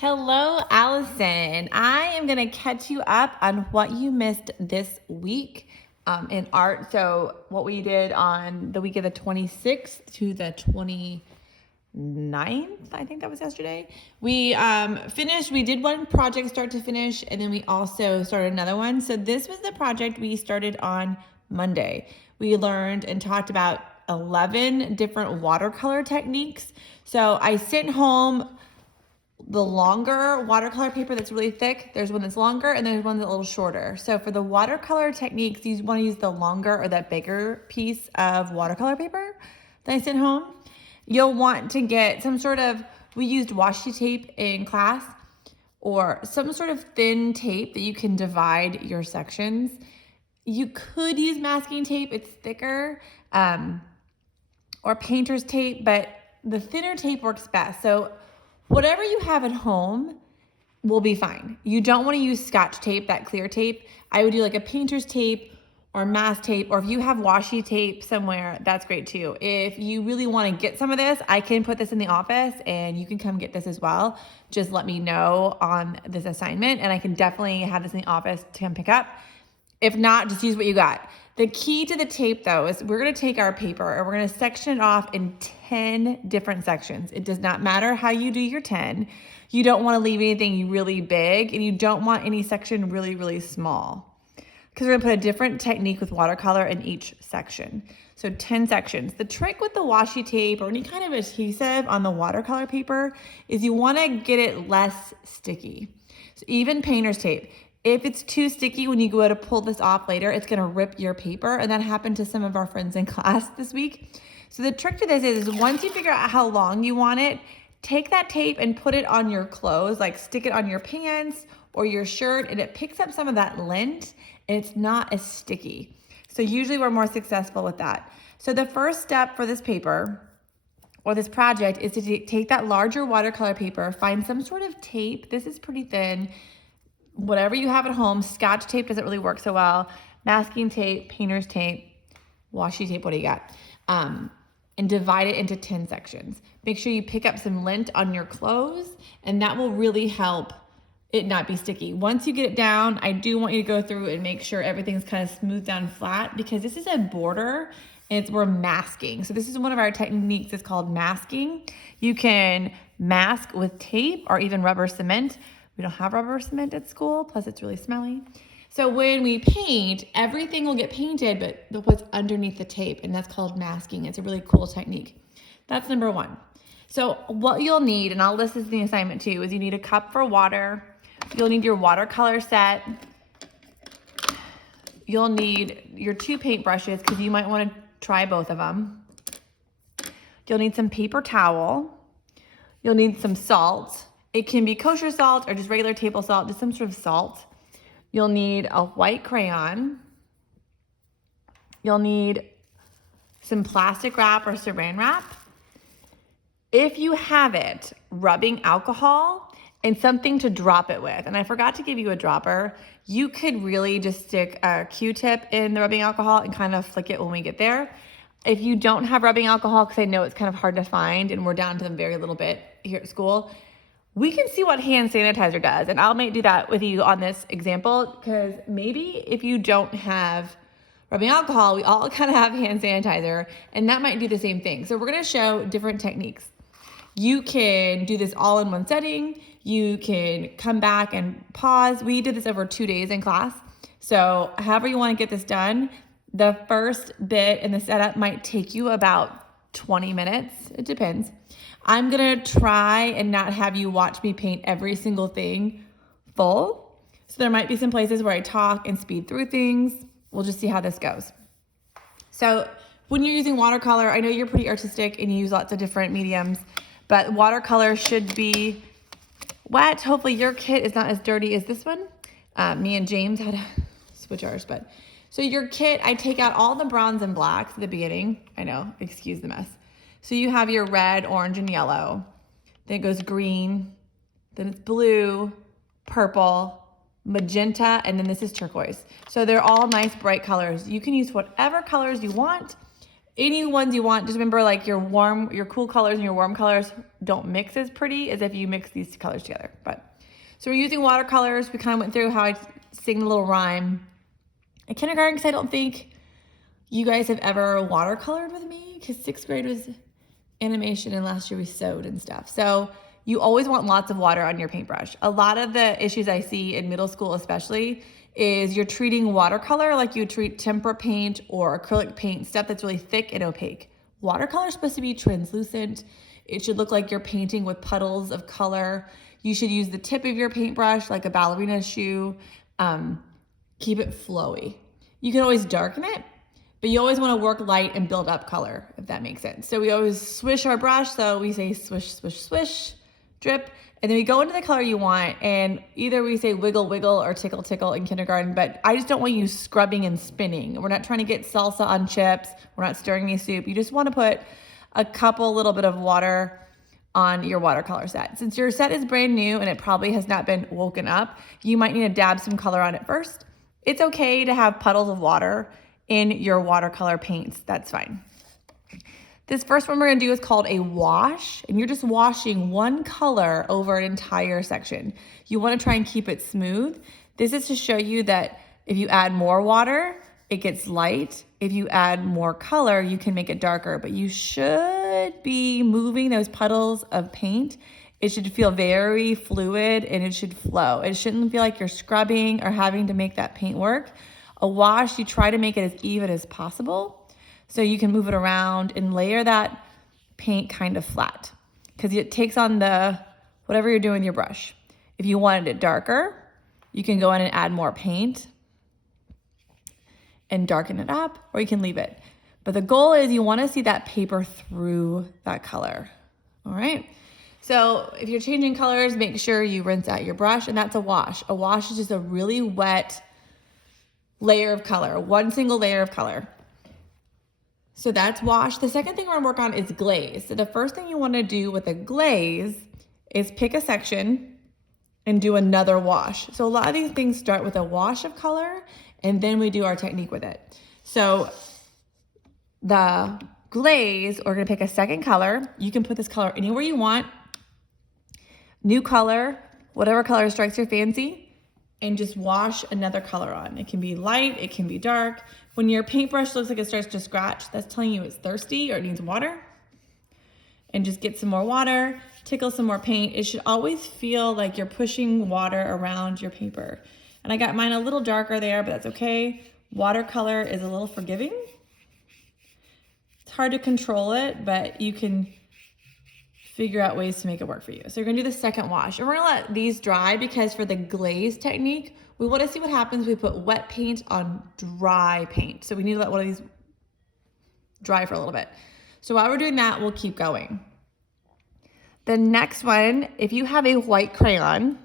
Hello, Allison. I am going to catch you up on what you missed this week in art. So what we did on the week of the 26th to the 29th, I think that was yesterday. We finished, we did one project start to finish, and then we also started another one. So this was the project we started on Monday. We learned and talked about 11 different watercolor techniques. So I sent home the longer watercolor paper that's really thick. There's one that's longer and there's one that's a little shorter. So for the watercolor techniques, you want to use the longer or that bigger piece of watercolor paper that I sent home. You'll want to get some sort of, we used washi tape in class, or some sort of thin tape that you can divide your sections. You could use masking tape, it's thicker, or painter's tape, but the thinner tape works best. So whatever you have at home will be fine. You don't want to use Scotch tape, that clear tape. I would do like a painter's tape or mask tape, or if you have washi tape somewhere, that's great too. If you really want to get some of this, I can put this in the office and you can come get this as well. Just let me know on this assignment and I can definitely have this in the office to come pick up. If not, just use what you got. The key to the tape though is we're gonna take our paper and we're gonna section it off in 10 different sections. It does not matter how you do your 10. You don't wanna leave anything really big and you don't want any section really, really small, because we're gonna put a different technique with watercolor in each section. So 10 sections. The trick with the washi tape or any kind of adhesive on the watercolor paper is you wanna get it less sticky. So even painter's tape, if it's too sticky when you go to pull this off later, it's gonna rip your paper, and that happened to some of our friends in class this week. So the trick to this is once you figure out how long you want it, take that tape and put it on your clothes, like stick it on your pants or your shirt, and it picks up some of that lint and it's not as sticky. So usually we're more successful with that. So the first step for this paper or this project is to take that larger watercolor paper, find some sort of tape. This is pretty thin. Whatever you have at home. Scotch tape doesn't really work so well. Masking tape, painter's tape, washi tape, what do you got? And divide it into 10 sections. Make sure you pick up some lint on your clothes, and that will really help it not be sticky. Once you get it down, I do want you to go through and make sure everything's kind of smooth down flat, because this is a border and we're masking. So this is one of our techniques. It's called masking. You can mask with tape or even rubber cement. We don't have rubber cement at school, plus it's really smelly. So when we paint, everything will get painted, but what's underneath the tape, and that's called masking. It's a really cool technique. That's number one. So what you'll need, and I'll list this in the assignment too, is you need a cup for water. You'll need your watercolor set. You'll need your 2 paint brushes, because you might want to try both of them. You'll need some paper towel. You'll need some salt. It can be kosher salt or just regular table salt, just some sort of salt. You'll need a white crayon. You'll need some plastic wrap or saran wrap. If you have it, rubbing alcohol and something to drop it with. And I forgot to give you a dropper. You could really just stick a Q-tip in the rubbing alcohol and kind of flick it when we get there. If you don't have rubbing alcohol, because I know it's kind of hard to find and we're down to them very little bit here at school, we can see what hand sanitizer does, and I'll maybe do that with you on this example, because maybe if you don't have rubbing alcohol, we all kind of have hand sanitizer, and that might do the same thing. So we're gonna show different techniques. You can do this all in one setting. You can come back and pause. We did this over 2 days in class. So however you wanna get this done, the first bit in the setup might take you about 20 minutes, it depends. I'm gonna try and not have you watch me paint every single thing full. So there might be some places where I talk and speed through things. We'll just see how this goes. So when you're using watercolor, I know you're pretty artistic and you use lots of different mediums, but watercolor should be wet. Hopefully your kit is not as dirty as this one. Me and James had to switch ours, but so your kit, I take out all the browns and blacks at the beginning. I know, excuse the mess. So you have your red, orange, and yellow. Then it goes green, then it's blue, purple, magenta, and then this is turquoise. So they're all nice bright colors. You can use whatever colors you want. any ones you want. Just remember, like your cool colors and your warm colors don't mix as pretty as if you mix these colors together. But so we're using watercolors. We kind of went through how I sing the little rhyme in kindergarten, because I don't think you guys have ever watercolored with me, because 6th grade was animation and last year we sewed and stuff. So you always want lots of water on your paintbrush. A lot of the issues I see in middle school especially is you're treating watercolor like you treat tempera paint or acrylic paint, stuff that's really thick and opaque. Watercolor is supposed to be translucent. It should look like you're painting with puddles of color. You should use the tip of your paintbrush like a ballerina shoe. Keep it flowy. You can always darken it, but you always want to work light and build up color, if that makes sense. So we always swish our brush. So we say swish, swish, swish, drip, and then we go into the color you want, and either we say wiggle, wiggle, or tickle, tickle in kindergarten, but I just don't want you scrubbing and spinning. We're not trying to get salsa on chips. We're not stirring any soup. You just want to put a little bit of water on your watercolor set. Since your set is brand new and it probably has not been woken up, you might need to dab some color on it first. It's okay to have puddles of water in your watercolor paints. That's fine. This first one we're gonna do is called a wash, and you're just washing one color over an entire section. You wanna try and keep it smooth. This is to show you that if you add more water, it gets light. If you add more color, you can make it darker, but you should be moving those puddles of paint. It should feel very fluid and it should flow. It shouldn't feel like you're scrubbing or having to make that paint work. A wash, you try to make it as even as possible so you can move it around and layer that paint kind of flat, because it takes on whatever you're doing with your brush. If you wanted it darker, you can go in and add more paint and darken it up, or you can leave it. But the goal is you want to see that paper through that color. All right. So if you're changing colors, make sure you rinse out your brush, and that's a wash. A wash is just a really wet layer of color, one single layer of color. So that's wash. The second thing we're gonna work on is glaze. So the first thing you wanna do with a glaze is pick a section and do another wash. So a lot of these things start with a wash of color, and then we do our technique with it. So the glaze, we're gonna pick a second color. You can put this color anywhere you want. New color, whatever color strikes your fancy, and just wash another color on. It can be light, it can be dark. When your paintbrush looks like it starts to scratch, that's telling you it's thirsty or it needs water. And just get some more water, tickle some more paint. It should always feel like you're pushing water around your paper. And I got mine a little darker there, but that's okay. Watercolor is a little forgiving. It's hard to control it, but you can figure out ways to make it work for you. So you're gonna do the second wash, and we're gonna let these dry, because for the glaze technique, we wanna see what happens when we put wet paint on dry paint. So we need to let one of these dry for a little bit. So while we're doing that, we'll keep going. The next one, if you have a white crayon,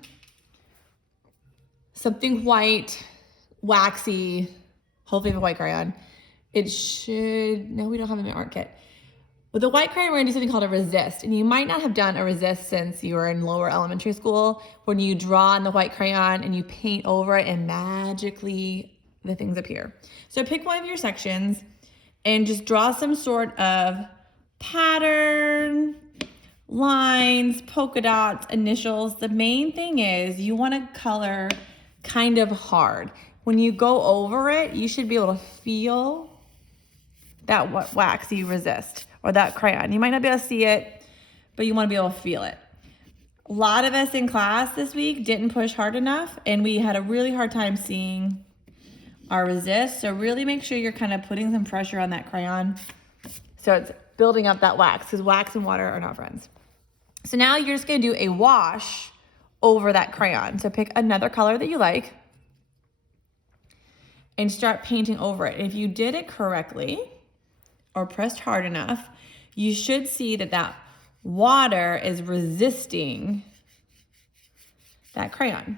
something white, waxy, hopefully you have a white crayon, it should, no, we don't have an art kit. With the white crayon, we're gonna do something called a resist. And you might not have done a resist since you were in lower elementary school, when you draw on the white crayon and you paint over it and magically the things appear. So pick one of your sections and just draw some sort of pattern, lines, polka dots, initials. The main thing is you wanna color kind of hard. When you go over it, you should be able to feel that waxy resist, or that crayon. You might not be able to see it, but you wanna be able to feel it. A lot of us in class this week didn't push hard enough, and we had a really hard time seeing our resist. So really make sure you're kind of putting some pressure on that crayon so it's building up that wax, because wax and water are not friends. So now you're just gonna do a wash over that crayon. So pick another color that you like and start painting over it. If you did it correctly or pressed hard enough, you should see that that water is resisting that crayon.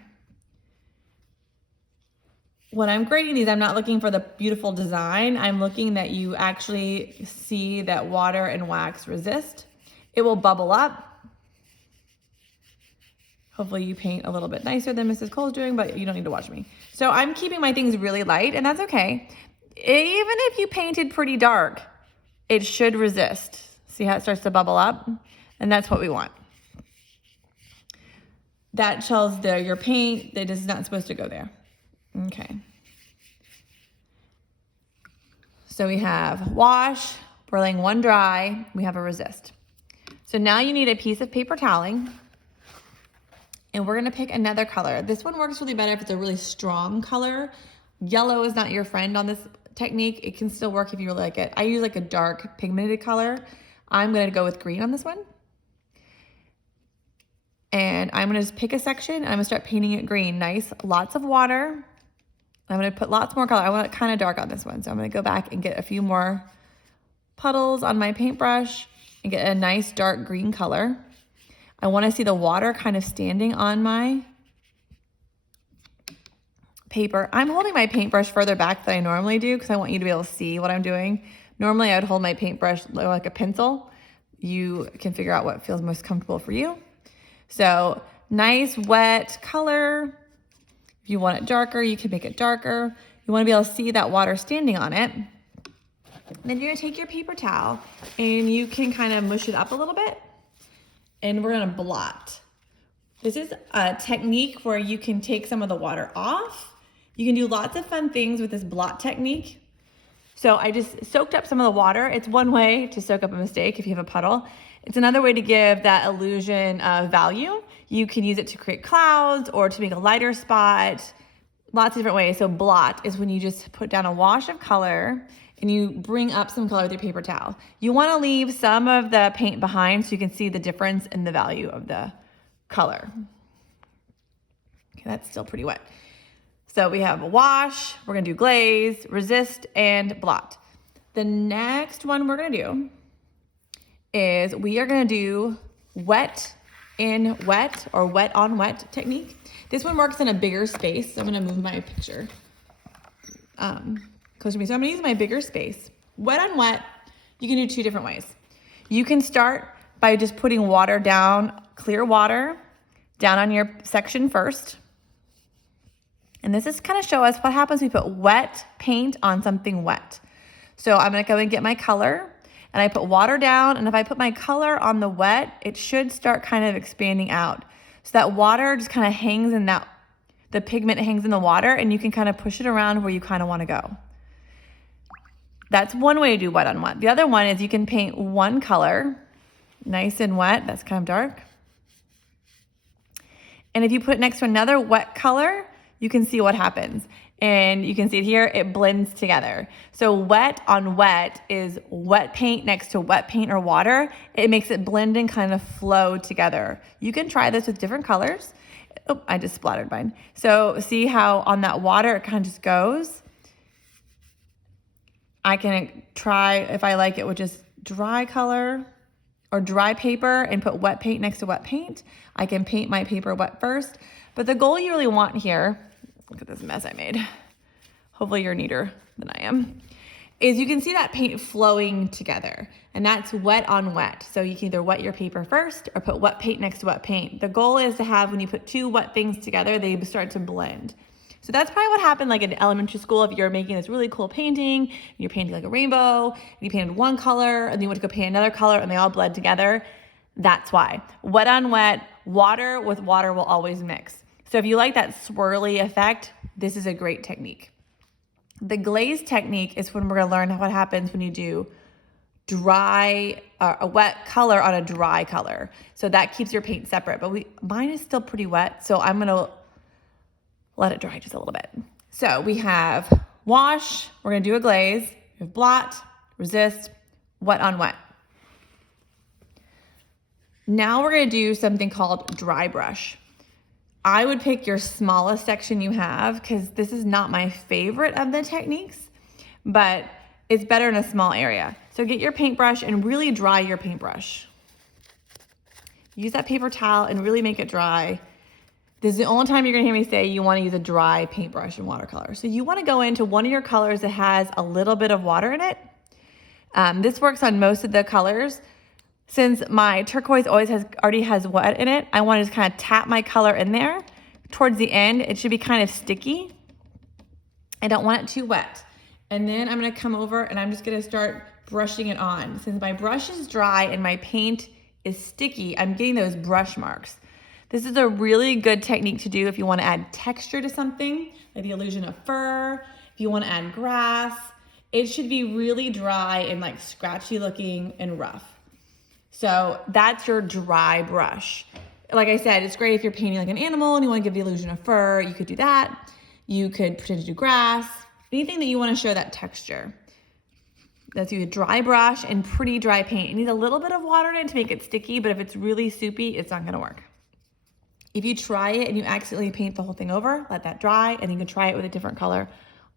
When I'm grading these, I'm not looking for the beautiful design. I'm looking that you actually see that water and wax resist. It will bubble up. Hopefully you paint a little bit nicer than Mrs. Cole's doing, but you don't need to watch me. So I'm keeping my things really light, and that's okay. Even if you painted pretty dark, it should resist. See how it starts to bubble up? And that's what we want. That tells your paint that it's not supposed to go there. Okay. So we have wash, we're laying one dry, we have a resist. So now you need a piece of paper toweling, and we're gonna pick another color. This one works really better if it's a really strong color. Yellow is not your friend on this technique. It can still work if you really like it. I use like a dark pigmented color. I'm gonna go with green on this one. And I'm gonna just pick a section and I'm gonna start painting it green. Nice, lots of water. I'm gonna put lots more color. I want it kind of dark on this one. So I'm gonna go back and get a few more puddles on my paintbrush and get a nice dark green color. I wanna see the water kind of standing on my paper. I'm holding my paintbrush further back than I normally do because I want you to be able to see what I'm doing. Normally I would hold my paintbrush like a pencil. You can figure out what feels most comfortable for you. So nice wet color. If you want it darker, you can make it darker. You want to be able to see that water standing on it. Then you're gonna take your paper towel and you can kind of mush it up a little bit. And we're gonna blot. This is a technique where you can take some of the water off. You can do lots of fun things with this blot technique. So I just soaked up some of the water. It's one way to soak up a mistake if you have a puddle. It's another way to give that illusion of value. You can use it to create clouds or to make a lighter spot, lots of different ways. So blot is when you just put down a wash of color and you bring up some color with your paper towel. You wanna leave some of the paint behind so you can see the difference in the value of the color. Okay, that's still pretty wet. So we have a wash, we're gonna do glaze, resist, and blot. The next one we're gonna do is we are gonna do wet in wet or wet on wet technique. This one works in a bigger space. So I'm gonna move my picture close to me. So I'm gonna use my bigger space. Wet on wet, you can do two different ways. You can start by just putting water down, clear water, down on your section first. And this is kind of show us what happens when we put wet paint on something wet. So I'm gonna go and get my color and I put water down, and if I put my color on the wet, it should start kind of expanding out. So that water just kind of hangs in that, the pigment hangs in the water, and you can kind of push it around where you kind of want to go. That's one way to do wet on wet. The other one is you can paint one color, nice and wet, that's kind of dark. And if you put it next to another wet color, you can see what happens. And you can see it here, it blends together. So wet on wet is wet paint next to wet paint or water. It makes it blend and kind of flow together. You can try this with different colors. Oh, I just splattered mine. So see how on that water, it kind of just goes. I can try, if I like it, with just dry color or dry paper and put wet paint next to wet paint. I can paint my paper wet first. But the goal you really want here, look at this mess I made. Hopefully you're neater than I am. Is you can see that paint flowing together, and that's wet on wet. So you can either wet your paper first or put wet paint next to wet paint. The goal is to have, when you put two wet things together, they start to blend. So that's probably what happened like in elementary school if you're making this really cool painting, you're painting like a rainbow, and you painted one color, and then you went to go paint another color, and they all blend together. That's why. Wet on wet, water with water will always mix. So if you like that swirly effect, this is a great technique. The glaze technique is when we're gonna learn what happens when you do dry, a wet color on a dry color. So that keeps your paint separate, but mine is still pretty wet, so I'm gonna let it dry just a little bit. So we have wash, we're gonna do a glaze, we have blot, resist, wet on wet. Now we're gonna do something called dry brush. I would pick your smallest section you have because this is not my favorite of the techniques, but it's better in a small area. So get your paintbrush and really dry your paintbrush. Use that paper towel and really make it dry. This is the only time you're gonna hear me say you wanna use a dry paintbrush in watercolor. So you wanna go into one of your colors that has a little bit of water in it. This works on most of the colors. Since my turquoise already has wet in it, I want to just kind of tap my color in there. Towards the end, it should be kind of sticky. I don't want it too wet. And then I'm going to come over and I'm just going to start brushing it on. Since my brush is dry and my paint is sticky, I'm getting those brush marks. This is a really good technique to do if you want to add texture to something, like the illusion of fur, if you want to add grass. It should be really dry and like scratchy looking and rough. So that's your dry brush. Like I said, it's great if you're painting like an animal and you want to give the illusion of fur, you could do that. You could pretend to do grass, anything that you want to show that texture. That's a dry brush and pretty dry paint. You need a little bit of water in it to make it sticky, but if it's really soupy, it's not gonna work. If you try it and you accidentally paint the whole thing over, let that dry, and you can try it with a different color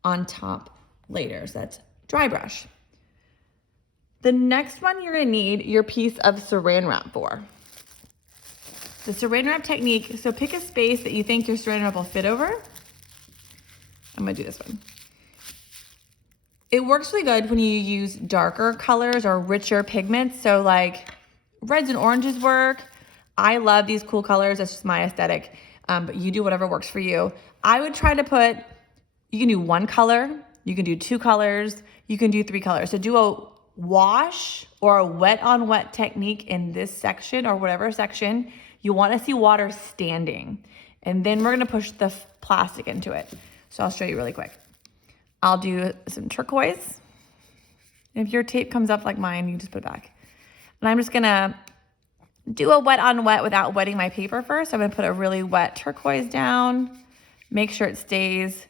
on top later. So that's dry brush. The next one you're gonna need your piece of saran wrap for. The saran wrap technique, so pick a space that you think your saran wrap will fit over. I'm gonna do this one. It works really good when you use darker colors or richer pigments. So like reds and oranges work. I love these cool colors, that's just my aesthetic. But you do whatever works for you. I would try to put, you can do one color, you can do two colors, you can do three colors. So do a wash or a wet on wet technique in this section or whatever section. You wanna see water standing. And then we're gonna push the plastic into it. So I'll show you really quick. I'll do some turquoise. If your tape comes up like mine, you just put it back. And I'm just gonna do a wet on wet without wetting my paper first. I'm gonna put a really wet turquoise down, make sure it stays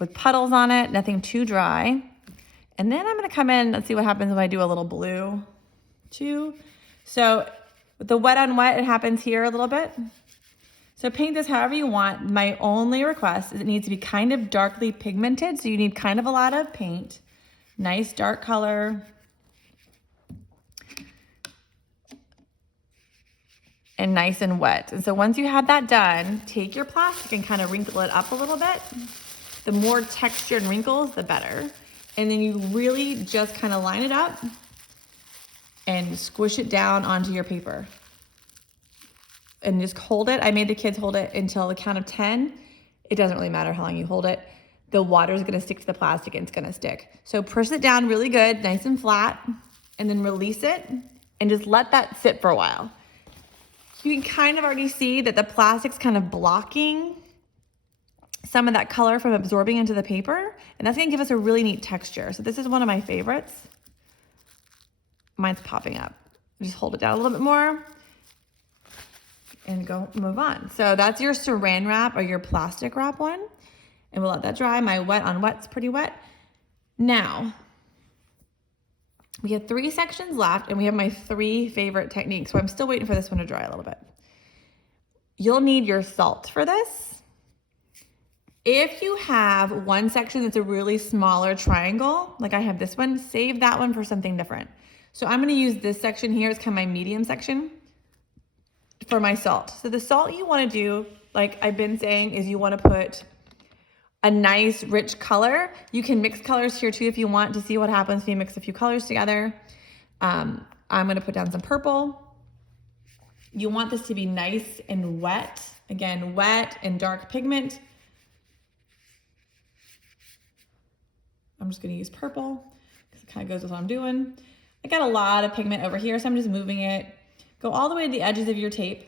with puddles on it, nothing too dry. And then I'm gonna come in and see what happens if I do a little blue too. So with the wet on wet, it happens here a little bit. So paint this however you want. My only request is it needs to be kind of darkly pigmented. So you need kind of a lot of paint, nice dark color. And nice and wet. And so once you have that done, take your plastic and kind of wrinkle it up a little bit. The more texture and wrinkles, the better. And then you really just kind of line it up and squish it down onto your paper. And just hold it. I made the kids hold it until the count of 10. It doesn't really matter how long you hold it. The water is gonna stick to the plastic and it's gonna stick. So push it down really good, nice and flat, and then release it and just let that sit for a while. You can kind of already see that the plastic's kind of blocking some of that color from absorbing into the paper, and that's gonna give us a really neat texture. So this is one of my favorites. Mine's popping up. Just hold it down a little bit more and go move on. So that's your saran wrap or your plastic wrap one, and we'll let that dry. My wet on wet's pretty wet. Now, we have 3 sections left and we have my 3 favorite techniques. So I'm still waiting for this one to dry a little bit. You'll need your salt for this. If you have one section that's a really smaller triangle, like I have this one, save that one for something different. So I'm gonna use this section here, it's kind of my medium section for my salt. So the salt you wanna do, like I've been saying, is you wanna put a nice rich color. You can mix colors here too if you want to see what happens when you mix a few colors together. I'm gonna put down some purple. You want this to be nice and wet. Again, wet and dark pigment. I'm just gonna use purple because it kind of goes with what I'm doing. I got a lot of pigment over here, so I'm just moving it. Go all the way to the edges of your tape.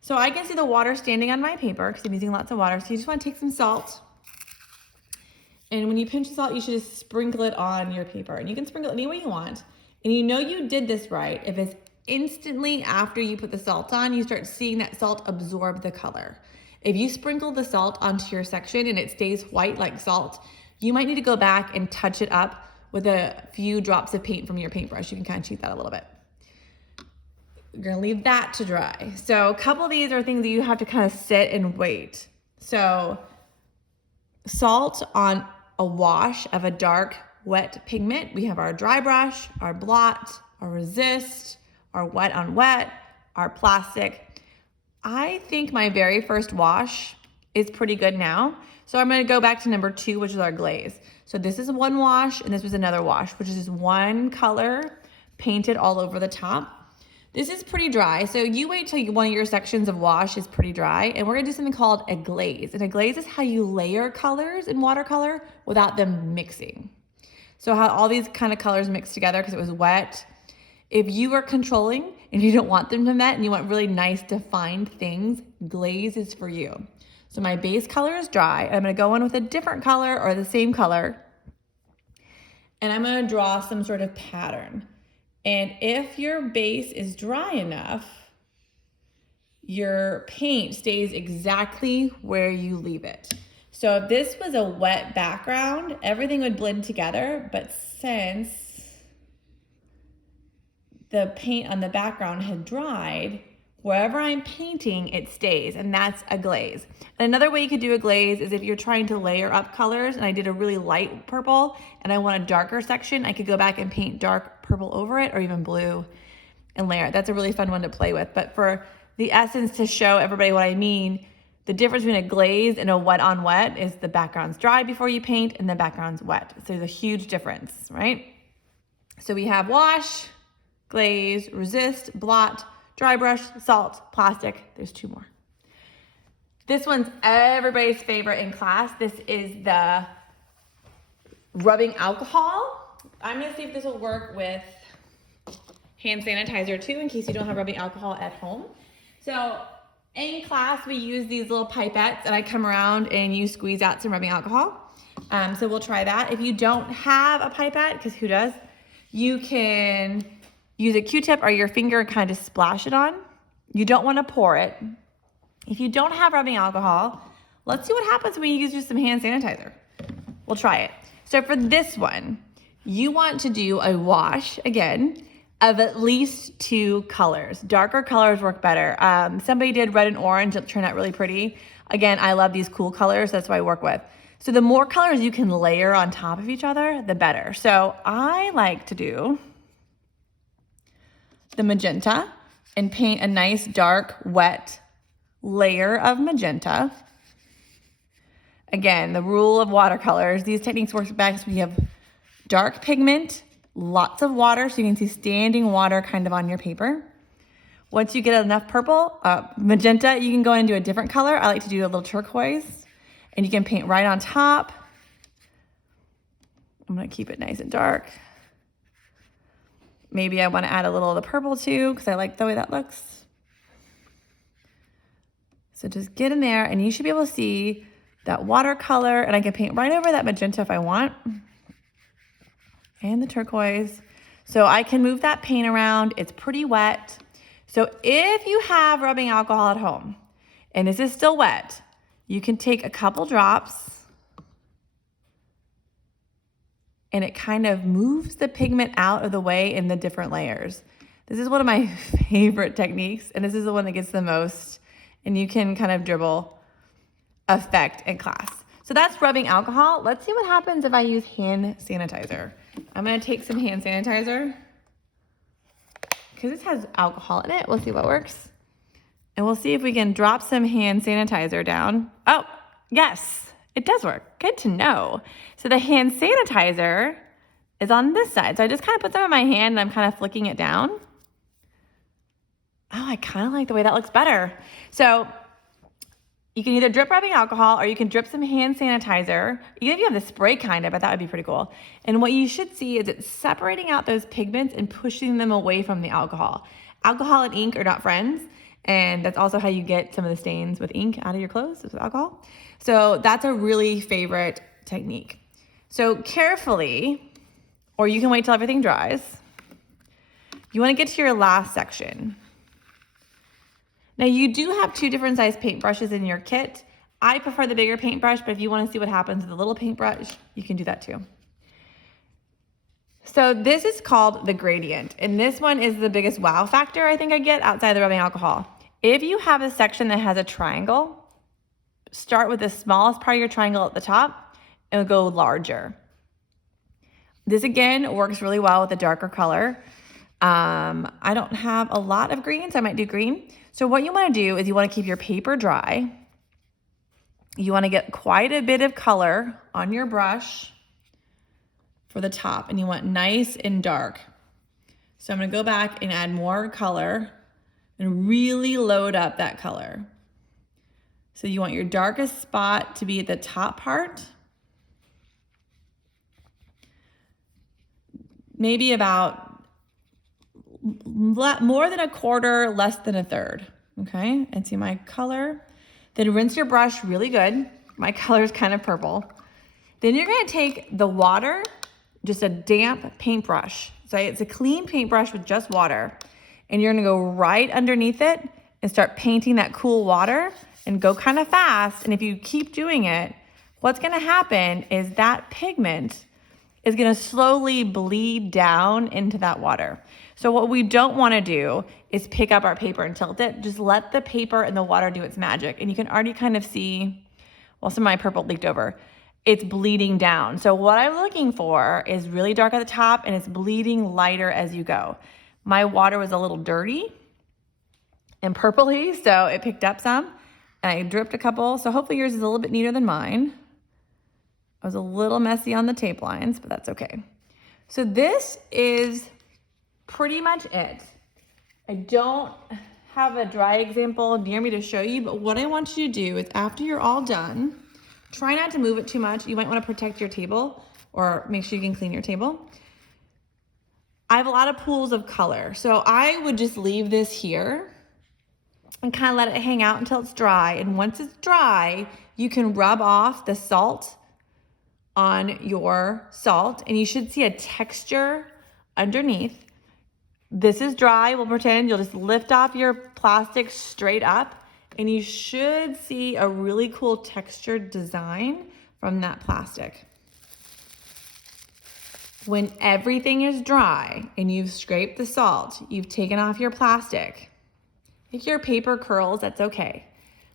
So I can see the water standing on my paper because I'm using lots of water. So you just wanna take some salt. And when you pinch the salt, you should just sprinkle it on your paper. And you can sprinkle it any way you want. And you know you did this right if it's instantly after you put the salt on, you start seeing that salt absorb the color. If you sprinkle the salt onto your section and it stays white like salt, you might need to go back and touch it up with a few drops of paint from your paintbrush. You can kind of cheat that a little bit. You're gonna leave that to dry. So a couple of these are things that you have to kind of sit and wait. So salt on a wash of a dark, wet pigment. We have our dry brush, our blot, our resist, our wet on wet, our plastic. I think my very first wash is pretty good now. So I'm gonna go back to number 2, which is our glaze. So this is one wash and this was another wash, which is just one color painted all over the top. This is pretty dry, so you wait till one of your sections of wash is pretty dry, and we're gonna do something called a glaze. And a glaze is how you layer colors in watercolor without them mixing. So how all these kind of colors mixed together because it was wet. If you are controlling and you don't want them to met and you want really nice defined things, Glaze is for you. So my base color is dry. I'm gonna go in with a different color or the same color, and I'm gonna draw some sort of pattern. And if your base is dry enough, your paint stays exactly where you leave it. So if this was a wet background, everything would blend together, but since the paint on the background had dried, wherever I'm painting, it stays, and that's a glaze. And another way you could do a glaze is if you're trying to layer up colors, and I did a really light purple, and I want a darker section, I could go back and paint dark purple over it, or even blue, and layer it. That's a really fun one to play with. But for the essence to show everybody what I mean, the difference between a glaze and a wet on wet is the background's dry before you paint, and the background's wet. So there's a huge difference, right? So we have wash, glaze, resist, blot, dry brush, salt, plastic. There's 2 more. This one's everybody's favorite in class. This is the rubbing alcohol. I'm gonna see if this will work with hand sanitizer too, in case you don't have rubbing alcohol at home. So in class, we use these little pipettes, and I come around and you squeeze out some rubbing alcohol. So we'll try that. If you don't have a pipette, because who does, you can use a Q-tip or your finger and kind of splash it on. You don't want to pour it. If you don't have rubbing alcohol, let's see what happens when you use just some hand sanitizer. We'll try it. So for this one, you want to do a wash, again, of at least 2 colors. Darker colors work better. Somebody did red and orange. It turned out really pretty. Again, I love these cool colors. That's what I work with. So the more colors you can layer on top of each other, the better. So I like to do the magenta and paint a nice dark wet layer of magenta. Again, the rule of watercolors, these techniques work best when you have dark pigment, lots of water, so you can see standing water kind of on your paper. Once you get enough purple, magenta, you can go into a different color. I like to do a little turquoise, and you can paint right on top. I'm gonna keep it nice and dark. Maybe I want to add a little of the purple too, because I like the way that looks. So just get in there, and you should be able to see that watercolor, and I can paint right over that magenta if I want, and the turquoise. So I can move that paint around. It's pretty wet. So if you have rubbing alcohol at home, and this is still wet, you can take a couple drops, and it kind of moves the pigment out of the way in the different layers. This is one of my favorite techniques, and this is the one that gets the most, and you can kind of dribble effect in class. So that's rubbing alcohol. Let's see what happens if I use hand sanitizer. I'm gonna take some hand sanitizer, because this has alcohol in it. We'll see what works. And we'll see if we can drop some hand sanitizer down. Oh, yes. It does work. Good to know. So the hand sanitizer is on this side. So I just kind of put some in my hand, and I'm kind of flicking it down. Oh, I kind of like the way that looks better. So you can either drip rubbing alcohol, or you can drip some hand sanitizer. Even if you have the spray kind of, but that would be pretty cool. And what you should see is it's separating out those pigments and pushing them away from the alcohol. Alcohol and ink are not friends. And that's also how you get some of the stains with ink out of your clothes, with alcohol. So that's a really favorite technique. So carefully, or you can wait till everything dries, you want to get to your last section. Now you do have 2 different size paintbrushes in your kit. I prefer the bigger paintbrush, but if you want to see what happens with the little paintbrush, you can do that too. So this is called the gradient, and this one is the biggest wow factor I think I get outside the rubbing alcohol. If you have a section that has a triangle, start with the smallest part of your triangle at the top and go larger. This again works really well with a darker color. I don't have a lot of green, so I might do green. So what you want to do is you want to keep your paper dry. You want to get quite a bit of color on your brush for the top, and you want nice and dark. So I'm going to go back and add more color and really load up that color. So you want your darkest spot to be at the top part. maybe about more than a quarter, less than a third, okay? And see my color. Then rinse your brush really good. My color is kind of purple. Then you're gonna take the water, just a damp paintbrush. So it's a clean paintbrush with just water. And you're gonna go right underneath it and start painting that cool water and go kind of fast. And if you keep doing it, what's gonna happen is that pigment is gonna slowly bleed down into that water. So what we don't wanna do is pick up our paper and tilt it. Just let the paper and the water do its magic. And you can already kind of see, well, some of my purple leaked over. It's bleeding down. So what I'm looking for is really dark at the top and it's bleeding lighter as you go. My water was a little dirty and purpley, so it picked up some. And I dripped a couple, so hopefully yours is a little bit neater than mine. I was a little messy on the tape lines, but that's okay. So this is pretty much it. I don't have a dry example near me to show you, but what I want you to do is after you're all done, try not to move it too much. You might want to protect your table or make sure you can clean your table. I have a lot of pools of color, so I would just leave this here and kind of let it hang out until it's dry. And once it's dry, you can rub off the salt on your salt and you should see a texture underneath. This is dry. We'll pretend you'll just lift off your plastic straight up and you should see a really cool textured design from that plastic. When everything is dry and you've scraped the salt, you've taken off your plastic, if your paper curls, that's okay.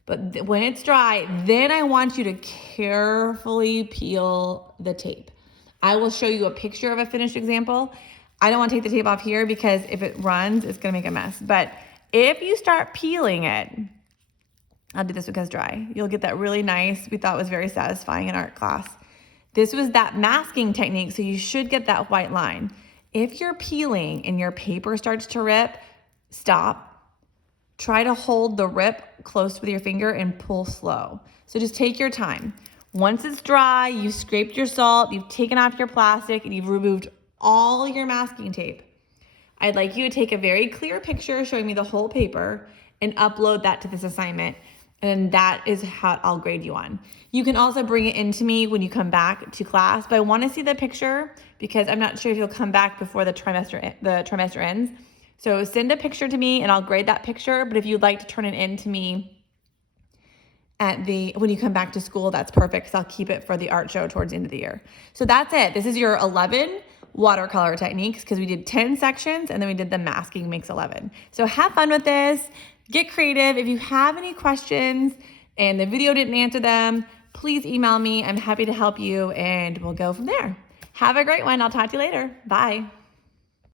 But when it's dry, then I want you to carefully peel the tape. I will show you a picture of a finished example. I don't want to take the tape off here because if it runs, it's gonna make a mess. But if you start peeling it, I'll do this because dry. You'll get that really nice, we thought was very satisfying in art class. This was that masking technique, so you should get that white line. If you're peeling and your paper starts to rip, stop. Try to hold the rip close with your finger and pull slow. So just take your time. Once it's dry, you've scraped your salt, you've taken off your plastic, and you've removed all your masking tape. I'd like you to take a very clear picture showing me the whole paper and upload that to this assignment. And that is how I'll grade you on. You can also bring it into me when you come back to class, but I want to see the picture because I'm not sure if you'll come back before the trimester ends. So send a picture to me and I'll grade that picture, but if you'd like to turn it in to me when you come back to school, that's perfect because I'll keep it for the art show towards the end of the year. So that's it. This is your 11 watercolor techniques because we did 10 sections and then we did the masking makes 11. So have fun with this. Get creative. If you have any questions and the video didn't answer them, please email me. I'm happy to help you and we'll go from there. Have a great one. I'll talk to you later. Bye.